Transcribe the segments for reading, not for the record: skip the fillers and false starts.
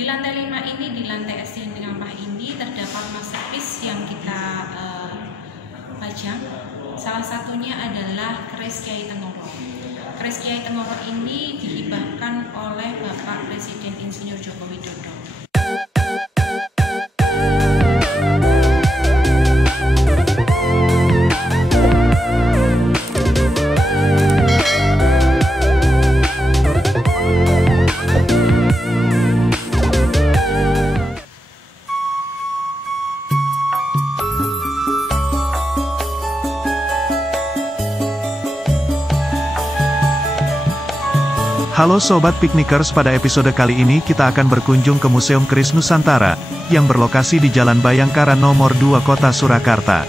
Di lantai 5 ini, di lantai SDN Tengampah ini terdapat masterpiece yang kita pajang. Salah satunya adalah keris Kiai Tengoro. Keris Kiai Tengoro ini dihibahkan oleh Bapak Presiden Insinyur Joko Widodo. Halo Sobat Piknikers, pada episode kali ini kita akan berkunjung ke Museum Keris Nusantara, yang berlokasi di Jalan Bayangkara nomor 2 Kota Surakarta.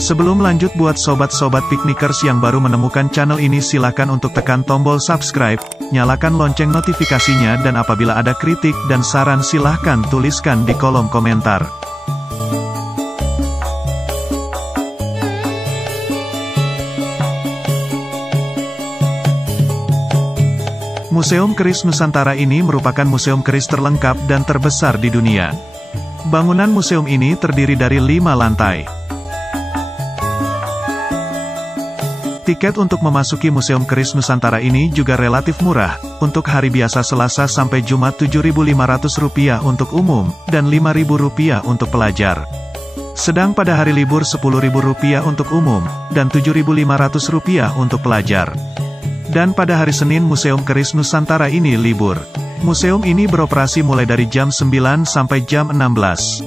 Sebelum lanjut, buat sobat-sobat Piknikers yang baru menemukan channel ini, silakan untuk tekan tombol subscribe, nyalakan lonceng notifikasinya, dan apabila ada kritik dan saran silahkan tuliskan di kolom komentar. Museum Keris Nusantara ini merupakan museum keris terlengkap dan terbesar di dunia. Bangunan museum ini terdiri dari 5 lantai. Tiket untuk memasuki Museum Keris Nusantara ini juga relatif murah. Untuk hari biasa Selasa sampai Jumat Rp7.500 untuk umum, dan Rp5.000 untuk pelajar. Sedang pada hari libur Rp10.000 untuk umum, dan Rp7.500 untuk pelajar. Dan pada hari Senin Museum Keris Nusantara ini libur. Museum ini beroperasi mulai dari jam 9 sampai jam 16.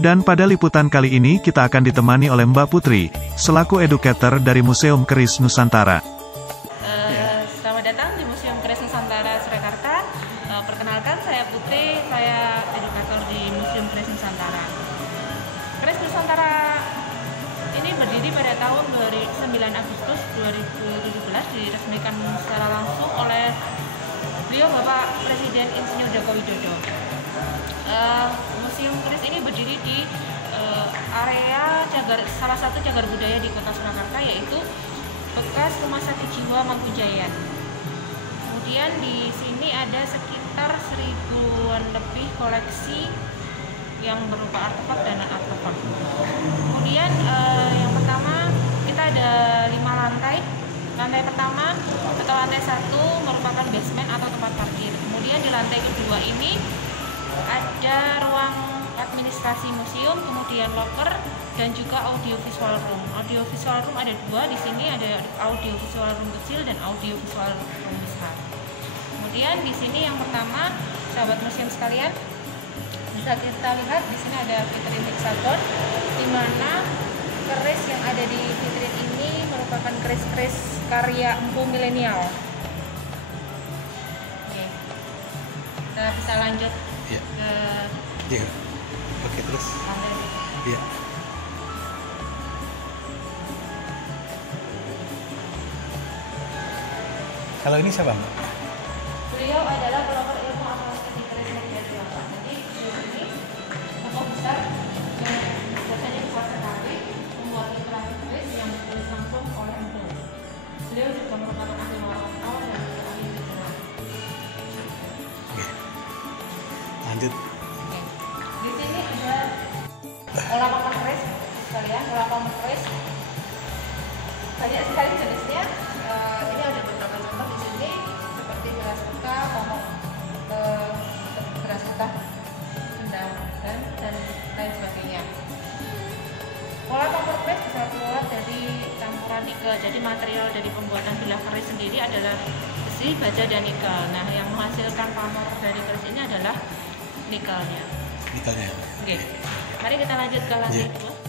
Dan pada liputan kali ini kita akan ditemani oleh Mbak Putri, selaku educator dari Museum Keris Nusantara. Selamat datang di Museum Keris Nusantara Surakarta. Perkenalkan, saya Putri, saya edukator di Museum Keris Nusantara. Keris Nusantara ini berdiri pada tahun 9 Agustus 2017, diresmikan secara langsung oleh beliau Bapak Presiden Insinyur Joko Widodo. Museum Keris ini berdiri di area salah satu cagar budaya di Kota Surakarta, yaitu bekas Rumah Sakit Jiwa Mangkujayan. Kemudian di sini ada sekitar 1000-an lebih koleksi yang berupa artefak dan artefak. Kemudian yang pertama kita ada 5 lantai. Lantai pertama atau lantai 1 merupakan basement atau tempat parkir. Kemudian di lantai kedua ini ada ruang administrasi museum, kemudian locker dan juga audiovisual room. Audiovisual room ada 2 di sini, ada audiovisual room kecil dan audiovisual room besar. Kemudian di sini yang pertama, sahabat museum sekalian, bisa kita lihat di sini ada vitrin hexagon, di mana keris yang ada di vitrin ini merupakan keris-keris karya empu milenial. Oke, kita bisa lanjut ke Oke, terus. Iya. Kalau ini siapa, Mbak? Beliau adalah pelopor ilmu astrologi di keris media Jawa. Jadi beliau ini tokoh besar yang biasanya kuat sekali membuat literasi keris yang ditulis langsung oleh empu. Beliau juga merupakan ahli warak awal dan ahli sejarah. Lanjut. Oke. Di sini ada olah pamer keris sekalian, olah pamer keris banyak sekali jenisnya. Ini ada beberapa contoh di sini seperti beras peta, pokok beras peta, kendaraan dan lain sebagainya. Olah pamer keris bisa keluar dari campuran nikel. Jadi material dari pembuatan bilah keris sendiri adalah besi, baja dan nikel. Nah, yang menghasilkan pamor dari keris ini adalah nikelnya. Nikelnya. Oke. Mari kita lanjut ke lantai 2.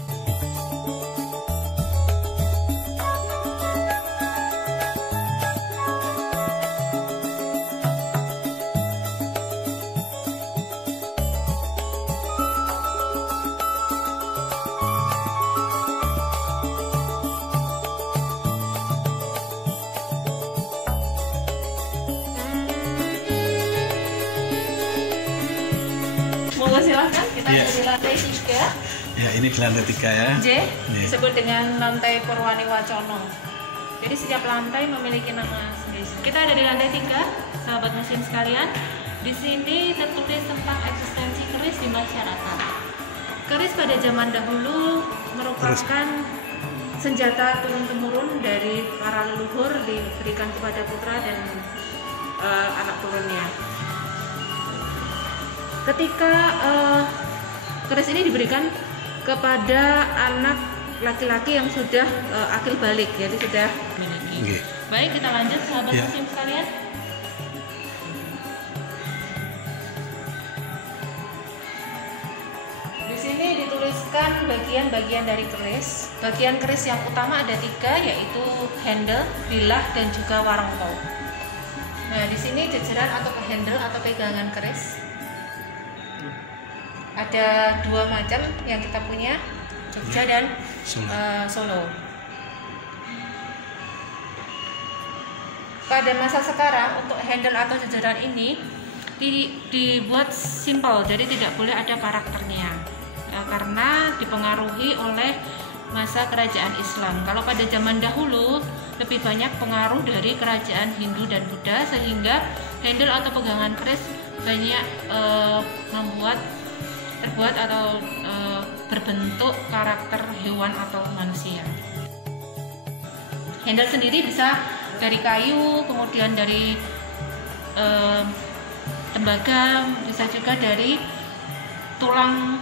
Monggo silahkan, kita di lantai 3. Ya, ini di lantai 3 ya. J disebut dengan lantai Purwani Wacono. Jadi setiap lantai memiliki nama sendiri. Kita ada di lantai 3, sahabat museum sekalian. Di sini tertulis tentang eksistensi keris di masyarakat. Keris pada zaman dahulu merupakan senjata turun-temurun dari para leluhur, diberikan kepada putra dan anak turunnya. Ketika keris ini diberikan kepada anak laki-laki yang sudah akil balik, jadi sudah memiliki. Baik, kita lanjut sahabat museum sekalian. Di sini dituliskan bagian-bagian dari keris. Bagian keris yang utama ada 3, yaitu handle, bilah, dan juga warongko. Nah, di sini jajaran atau handle atau pegangan keris. Ada 2 macam yang kita punya, Jogja dan Solo. Pada masa sekarang untuk handle atau jajaran ini dibuat simple, jadi tidak boleh ada karakternya karena dipengaruhi oleh masa kerajaan Islam. Kalau pada zaman dahulu lebih banyak pengaruh dari kerajaan Hindu dan Buddha, sehingga handle atau pegangan keris banyak terbuat atau berbentuk karakter hewan atau manusia. Handle sendiri bisa dari kayu, kemudian dari tembaga, bisa juga dari tulang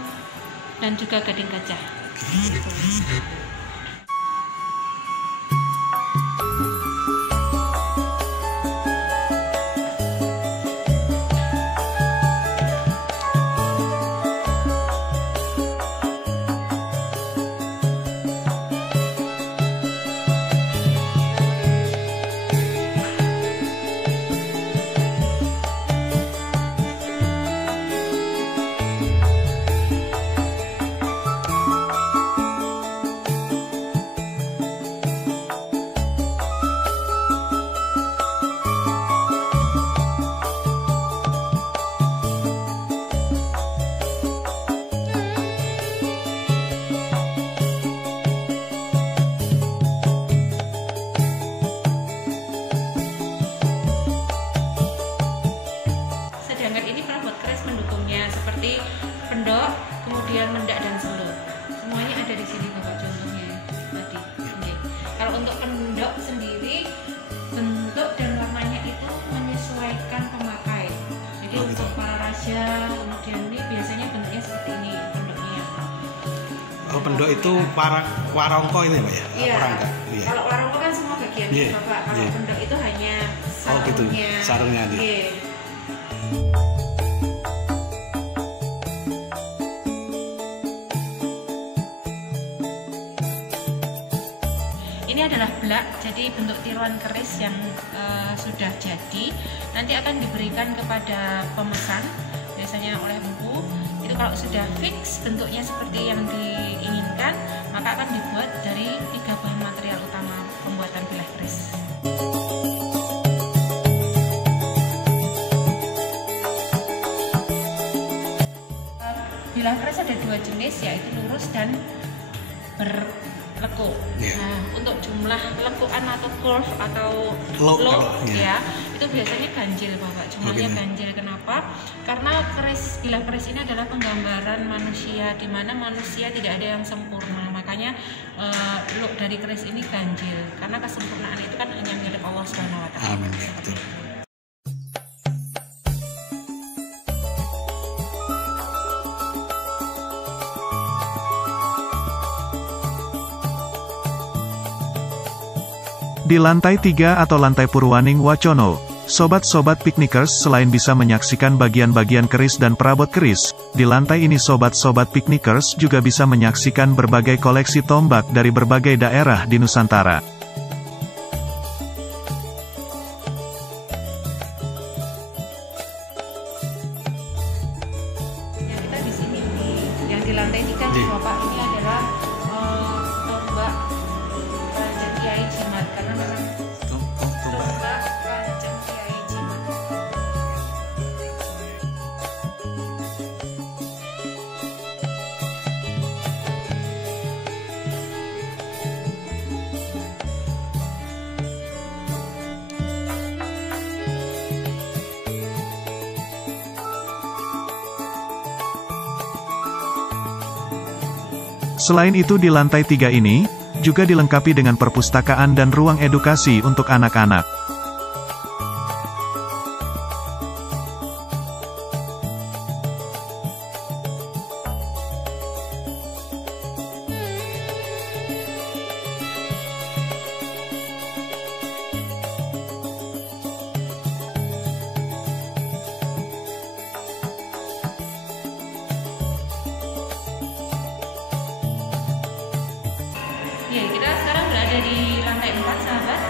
dan juga gading gajah. Pendok, kemudian mendak dan selut. Semuanya ada di sini Bapak contohnya tadi. Okay. Kalau untuk pendok sendiri, bentuk dan warnanya itu menyesuaikan pemakai. Jadi untuk para raja, kemudian ini biasanya bentuknya seperti ini pendoknya. Oh, pendok itu warongko ini Pak ya? Iya. Iya. Kalau warongko kan semua bagian Bapak. Kalau pendok itu hanya sarungnya. Oh gitu, sarungnya. Iya. Ini adalah blak, jadi bentuk tiruan keris yang sudah jadi nanti akan diberikan kepada pemesan, biasanya oleh empu. Itu kalau sudah fix bentuknya seperti yang diinginkan, maka akan dibuat dari 3 bahan material utama pembuatan bilah keris. Bilah keris ada 2 jenis, yaitu lurus dan lekuk. Nah, untuk jumlah lekukan atau curve atau low ya, itu biasanya ganjil Bapak. Jumlahnya ganjil. Kenapa? Karena bilah keris ini adalah penggambaran manusia, di mana manusia tidak ada yang sempurna. Makanya look dari keris ini ganjil. Karena kesempurnaan itu kan hanya milik Allah Subhanahu wa taala. Amin. Betul. Di lantai 3 atau lantai Purwaning Wacono, sobat-sobat piknikers selain bisa menyaksikan bagian-bagian keris dan perabot keris, di lantai ini sobat-sobat piknikers juga bisa menyaksikan berbagai koleksi tombak dari berbagai daerah di Nusantara. Ya, kita di sini yang di lantai 3 Bapak, ini adalah tombak Kanjeng Kiai Jimat, karena memang tombak Kanjeng Kiai Jimat. Selain itu di lantai 3 ini, juga dilengkapi dengan perpustakaan dan ruang edukasi untuk anak-anak. Ya, kita sekarang berada di lantai 4, sahabat.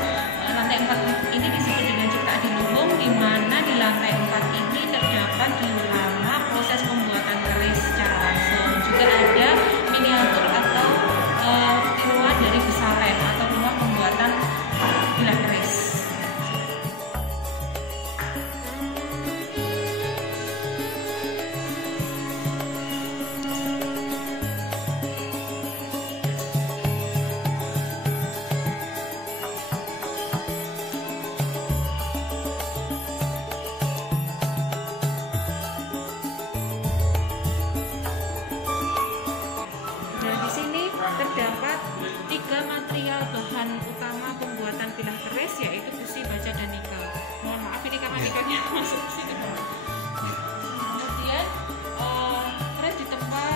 Lantai 4 ini disebut dengan Cipta Adiluhung, di mana di lantai 4 ini terdapat diorama proses pembuatan keris secara langsung. Juga ada miniatur atau tiruan dari besaren atau rumah pembuatan bilah keris. Terdapat 3 material bahan utama pembuatan bilah keris, yaitu besi, baja, dan nikel. Mohon maaf ini karena nikelnya masuk ke sini. Kemudian keris ditempa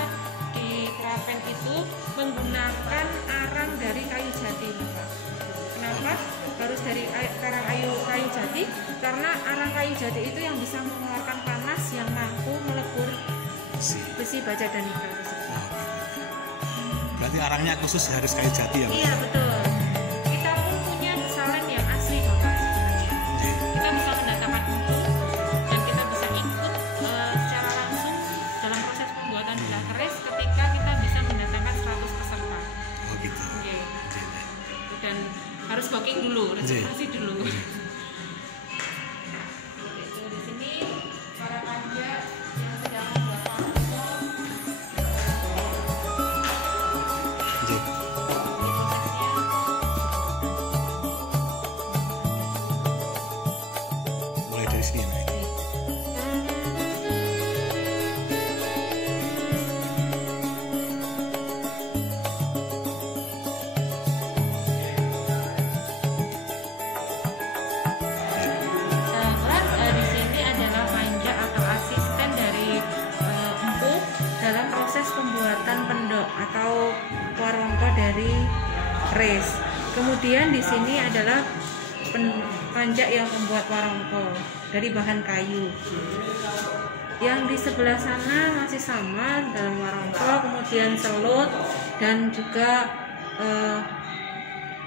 di kerapen itu menggunakan arang dari kayu jati, Bapak. Kenapa harus dari kayu jati? Karena arang kayu jati itu yang bisa mengeluarkan panas yang mampu melebur besi, baja, dan nikel. Berarti arangnya khusus harus kayu jati ya? Iya, betul. Kita pun punya besaren yang asli, Bapak, sebenarnya. Kita bisa mendatangkan untuk dan kita bisa ikut secara langsung dalam proses pembuatan bilah keris ketika kita bisa mendatangkan 100 peserta. Oh gitu. Oke. Dan harus booking dulu, reservasi dulu. Itu di sini para panja yang sedang membuat mulai dari sini ya. di sini adalah panja atau asisten dari empu dalam proses pembuatan pendok atau warongko dari keris. Kemudian di sini adalah panjak yang membuat warongko dari bahan kayu. Yang di sebelah sana masih sama dalam warongko, kemudian selut dan juga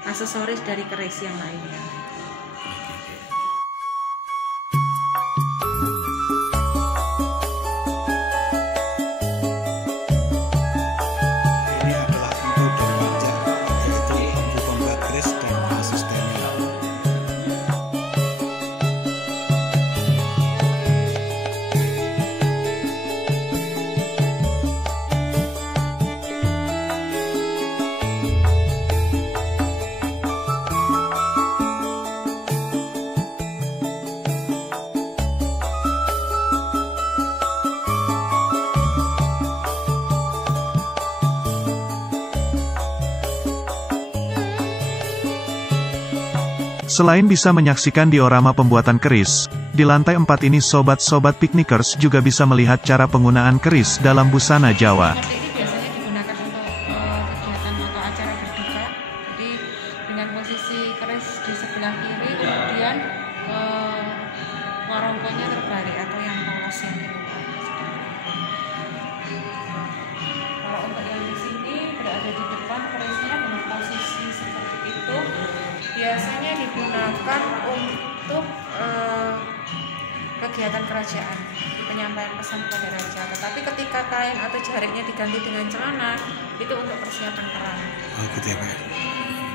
aksesoris dari keris yang lainnya. Ini adalah empu dan panja, yaitu empu pembuat keris dan asistennya. Selain bisa menyaksikan diorama pembuatan keris, di lantai 4 ini sobat-sobat piknikers juga bisa melihat cara penggunaan keris dalam busana Jawa. Seperti ini biasanya digunakan untuk kegiatan atau acara berduka. Jadi dengan posisi keris di sebelah kiri, kemudian warongkonya terbalik atau yang polos yang di luar. Kalau untuk yang di sini berada di depan kerisnya dengan posisi seperti itu, biasanya digunakan untuk kegiatan kerajaan, penyampaian pesan kepada raja. Tetapi ketika kain atau jaritnya diganti dengan celana, itu untuk persiapan perang. Oh gitu ya Pak.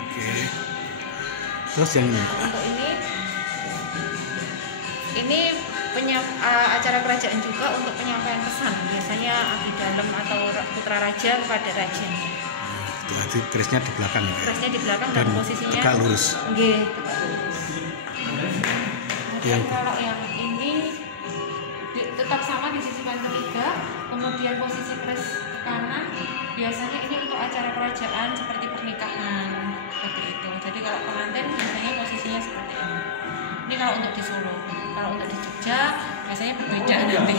Oke. Terus yang ini? Untuk ini acara kerajaan juga untuk penyampaian pesan. Biasanya abdi dalam atau putra raja kepada rajanya. Jadi kerisnya di belakang ya? Kerisnya di belakang dan posisinya tegak lurus. Nggih, tegak lurus. Yang- Kalau yang ini tetap sama di sisipan ketiga, kemudian posisi keris kanan biasanya ini untuk acara kerajaan seperti pernikahan seperti itu. Jadi kalau pengantin biasanya posisinya seperti ini. Ini kalau untuk di Solo. Kalau untuk di Jogja biasanya berbeda nanti.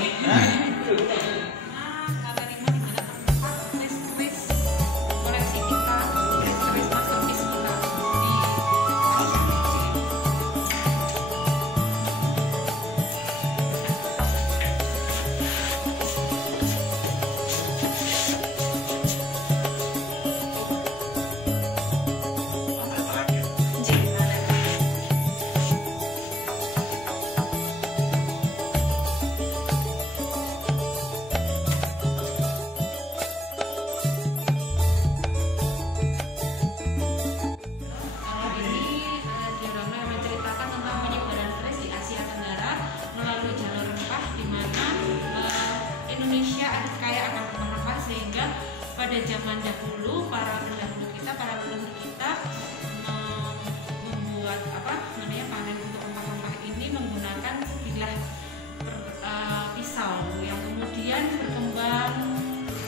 Pada zaman dahulu para leluhur kita membuat panen untuk rempah-rempah ini menggunakan bilah pisau yang kemudian berkembang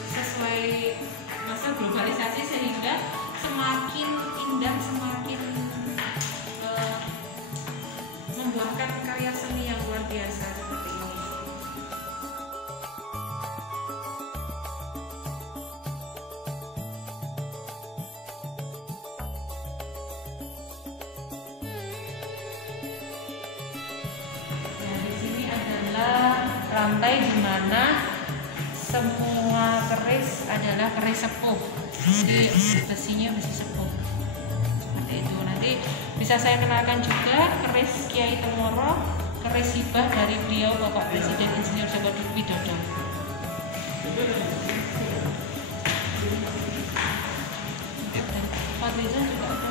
sesuai masa globalisasi sehingga semakin indah, semakin membuahkan karya seni yang luar biasa seperti ini. Lantai di mana semua keris adalah keris sepuh, jadi besinya besi sepuh seperti itu. Nanti bisa saya kenalkan juga keris Kiai Tengoro, keris hibah dari beliau Bapak Presiden Insinyur Joko Widodo. Pak Presiden juga ada.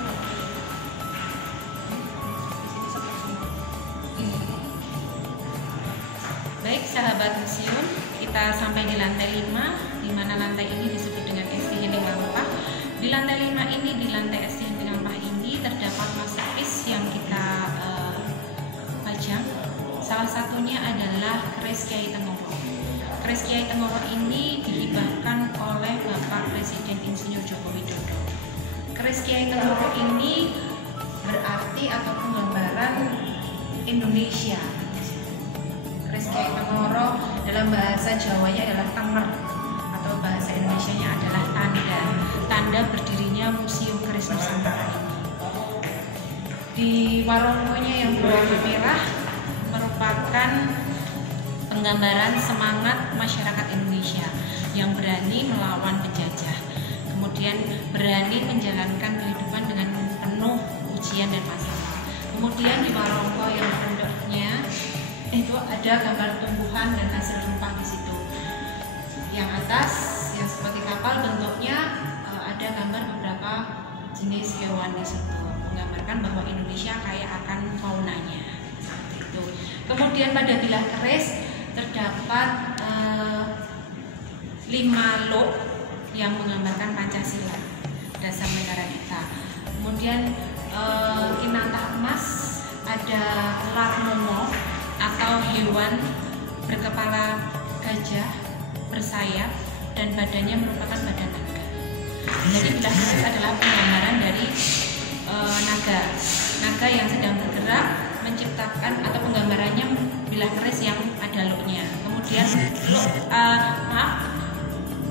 Baik sahabat museum, kita sampai di lantai 5, di mana lantai ini disebut dengan SD Hening Lampah. Di lantai 5 ini, di lantai SD Hening Lampah ini terdapat masterpiece yang kita pajang. Salah satunya adalah keris Kiai Tengoro. Keris Kiai Tengoro ini dihibahkan oleh Bapak Presiden Insinyur Joko Widodo. Keris Kiai Tengoro ini berarti atau penggambaran Indonesia. Keris Kiai Tengoro dalam bahasa Jawanya adalah tenger, atau bahasa Indonesianya adalah tanda. Tanda berdirinya Museum Keris Nusantara ini. Di warungnya yang berwarna merah merupakan penggambaran semangat masyarakat Indonesia yang berani melawan penjajah, kemudian berani menjalankan kehidupan dengan penuh ujian dan masalah. Kemudian di warungko yang pondoknya itu ada gambar tumbuhan dan hasil rempah di situ. Yang atas yang seperti kapal bentuknya ada gambar beberapa jenis hewan di situ, menggambarkan bahwa Indonesia kaya akan faunanya. Itu. Kemudian pada bilah keris terdapat 5 luk yang menggambarkan Pancasila, dasar negara kita. Kemudian kinantah emas ada Larmomo atau hewan berkepala gajah bersayap dan badannya merupakan badan naga. Jadi bilah keris adalah penggambaran dari naga yang sedang bergerak, menciptakan atau penggambarannya bilah keris yang ada luknya. Kemudian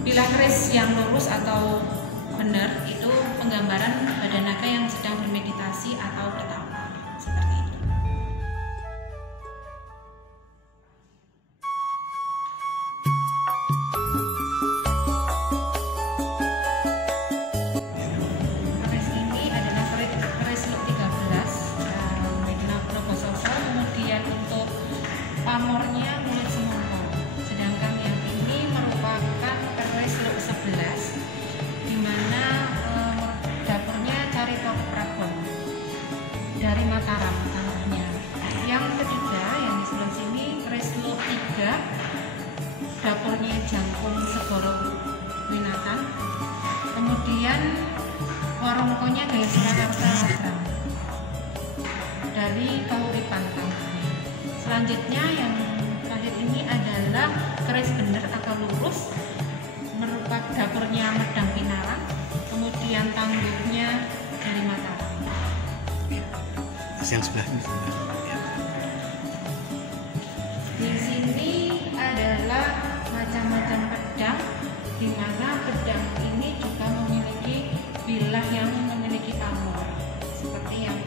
bilah keris yang lurus atau benar itu penggambaran badan naga yang sedang bermeditasi atau bertapa, seperti itu. Keris ini adalah keris luk 13 Medina Probososo. Kemudian untuk pamornya mulut semongko. Sedangkan yang ini merupakan keris luk 11 di mana dapurnya Carito Prabon dari Mataram tanahnya. Yang ketiga yang di sebelah sini keris luk 3 dapurnya Jangkung Segoro Winatan. Kemudian warungkonya Gaya Surakarta Lagrang dari Kauripan tanahnya. Selanjutnya yang terakhir ini adalah keris bener atau lurus, merupakan dapurnya Medang Pinarang. yang sebelah ini. Ya. Di sini adalah macam-macam pedang, di mana pedang ini juga memiliki bilah yang memiliki pamor, seperti yang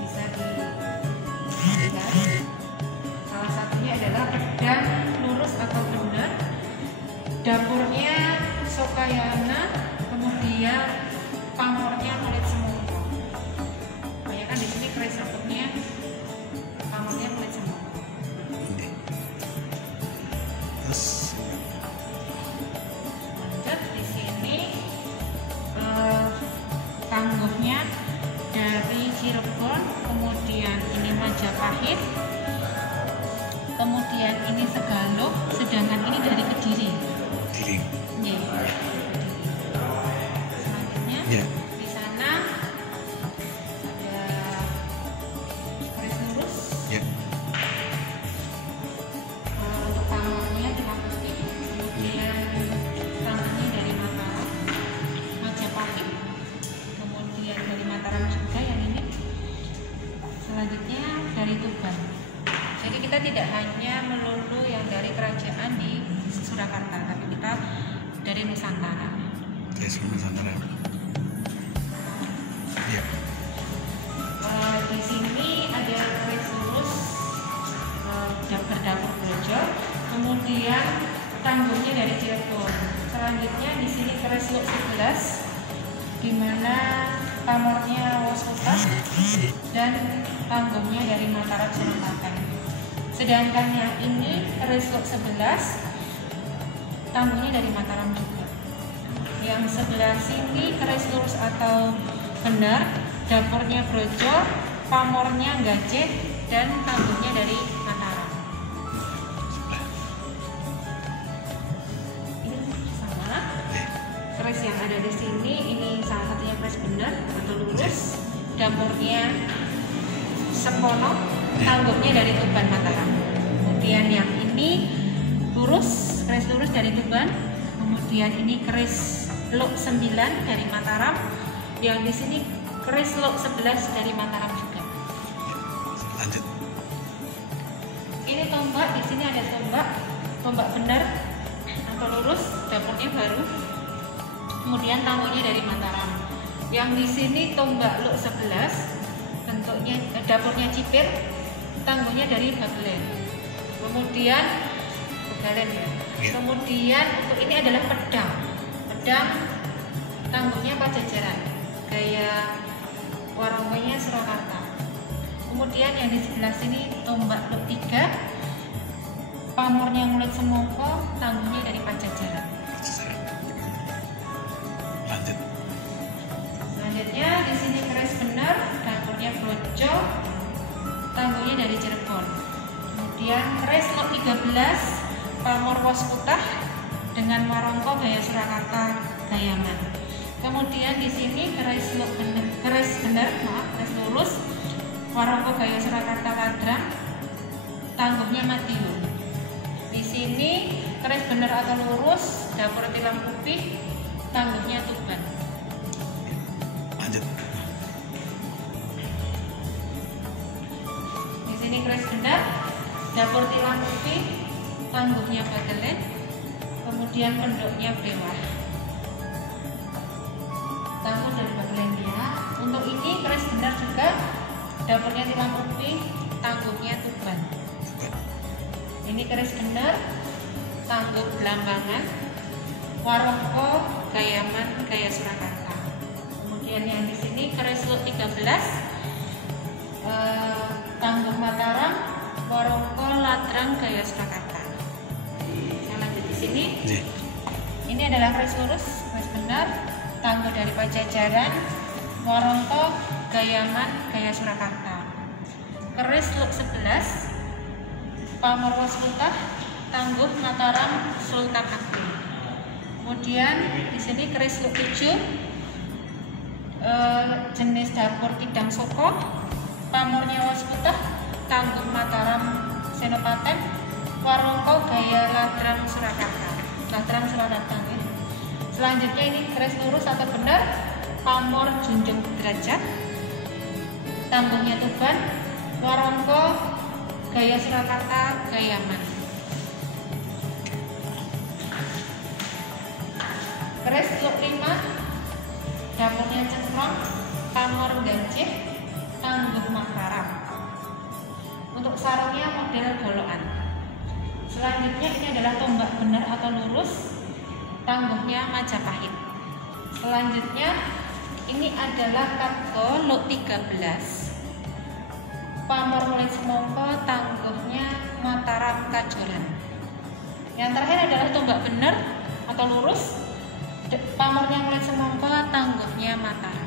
bisa dilihat. Salah satunya adalah pedang lurus atau benar, dapurnya Sokayana, kemudian pamornya kulit semongko. Banyak kan di sini keris dapurnya pamornya kulit semongko. Ini. Terus Lanjut di sini tangguhnya dari Cirebon, kemudian ini Majapahit, kemudian ini Segalog, sedangkan ini dari Kediri. diri. Iya. Selanjutnya Ya. di sana ada keris lurus. Ya. Untuk pamornya kita putih, kemudian tangannya dari Mataram, Majapahit, kemudian dari Mataram juga yang ini. Selanjutnya dari Tuban. Jadi kita tidak hanya melulu yang dari kerajaan di Surakarta, tapi kita dari Nusantara. Dari seluruh Nusantara. Ya. Di sini ada keris lurus berdapur Brojo, kemudian tangguhnya dari Cirebon. Selanjutnya di sini keris luk 11, di mana pamornya Woskota dan tangguhnya dari Mataram Senopati. Sedangkan yang ini keris luk 11, tangguhnya dari Mataram juga. Yang sebelah sini keris lurus atau benar, dapurnya Brojo, pamornya Gajah, dan tangguhnya dari Mataram. Ini sama. Keris yang ada di sini, ini salah satunya keris benar atau lurus, dapurnya Sepono, tangguhnya dari Tuban Mataram. Kemudian yang ini lurus, keris lurus dari Tuban. Kemudian ini keris luk 9 dari Mataram. Yang di sini keris luk 11 dari Mataram juga. Lanjut. Ini tombak, di sini ada tombak benar atau lurus, dapurnya baru. Kemudian tangguhnya dari Mataram. Yang di sini tombak luk 11, bentuknya dapurnya Cipir, tangguhnya dari Bagelen. Kemudian Bagelen ya. Ya. Kemudian untuk ini adalah pedang tangguhnya Pajajaran, gaya warungnya Surakarta. Kemudian yang di sebelah sini tombak luk 3, pamornya Ngulit Semongko, tangguhnya dari Pajajaran. Lanjut. Selanjutnya di sini keris benar, dapurnya Brojo, tangguhnya dari Cirebon. Kemudian keris luk 13, pamor Woskutah dengan warongko gaya Surakarta Gayaman. Kemudian di sini keris lurus, warongko gaya Surakarta Ladrang, tangguhnya Madiun. Di sini keris benar atau lurus, dapur tilam putih, tangguhnya Tuban. Lanjut. Di sini keris benar, dapur tilam putih, tangguhnya Bagelen, kemudian pendoknya Brewah. Tangguh dari Bagelen dia. Untuk ini keris benar juga, dapurnya tilam putih, tangguhnya Tuban. Ini keris benar, tangguh Belambangan, warongko Gayaman gaya Surakarta. Kemudian yang di sini keris luk 13, tangguh Mataram, warongko Ladrang gaya Surakarta. Saya lanjut di sini. Ya. Ini adalah keris lurus, keris benar, tangguh dari Pajajaran, warongko Gayaman gaya Surakarta. Keris luk 11, pamor Woskutah, tangguh Mataram Sultan Agung. Kemudian di sini keris luk 7, jenis dapur Kidang Soko, pamornya Woskutah, tangguh Mataram Senopati, warongko gaya Ladrang Surakarta. Ladrang Surakarta ya. Selanjutnya ini keris lurus atau benar, pamor Junjung Derajat, tangguhnya Tuban, Warongko, gaya Surakarta, Gayaman. Keris Teluk 5, dapurnya Cengkrong, Pamor Gancih, Tangguh Mataram. Untuk sarungnya model golokan. Selanjutnya ini adalah tombak benar atau lurus, tangguhnya Majapahit. Selanjutnya ini adalah Katko Lot 13, Pamor Mulai Semongko, tangguhnya Mataram Kajolan. Yang terakhir adalah tombak benar atau lurus, pamornya Mulai Semongko, tangguhnya Mataram.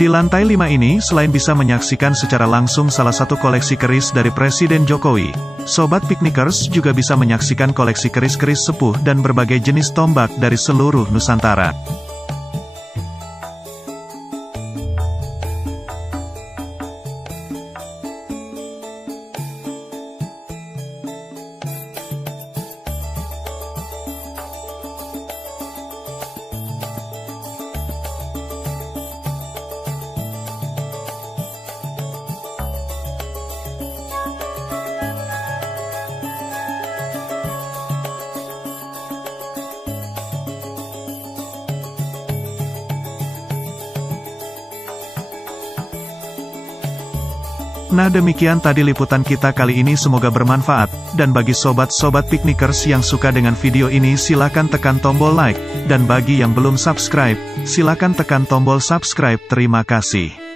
Di lantai 5 ini, selain bisa menyaksikan secara langsung salah satu koleksi keris dari Presiden Jokowi, Sobat Piknikers juga bisa menyaksikan koleksi keris-keris sepuh dan berbagai jenis tombak dari seluruh Nusantara. Nah demikian tadi liputan kita kali ini, semoga bermanfaat, dan bagi sobat-sobat piknikers yang suka dengan video ini silakan tekan tombol like, dan bagi yang belum subscribe, silakan tekan tombol subscribe. Terima kasih.